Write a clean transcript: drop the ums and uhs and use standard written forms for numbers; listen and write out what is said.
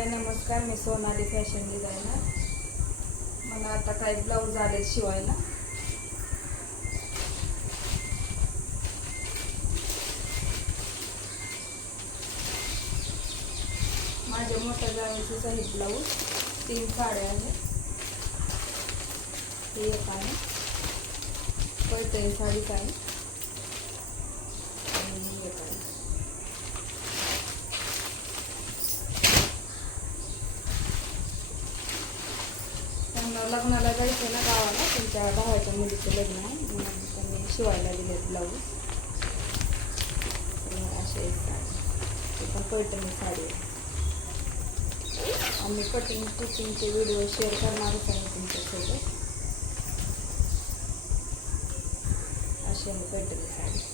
हाय नमस्कार, मी Sonali fashion designer. मला आता काही ब्लाऊज आले शिवायला. माझ्या मोठ्या जावेचेच आहे ब्लाऊज. 3 साड्या आहेत. ही एक आहे, पैठणी साडीच आहे आणि ही एक आहे. त्यांना लग्नाला जायचं ना गावाला, त्यांच्या भावाच्या मुलीचं लग्न आहे म्हणून त्यांनी शिवायला दिले ब्लाऊज. असे एक साडी, ते पण पैठणी साडी आहे. आम्ही कटिंग स्टिचिंगचे व्हिडिओ शेअर करणारच आहे तुमच्यासोबत. अशी आहे पैठणी साडी.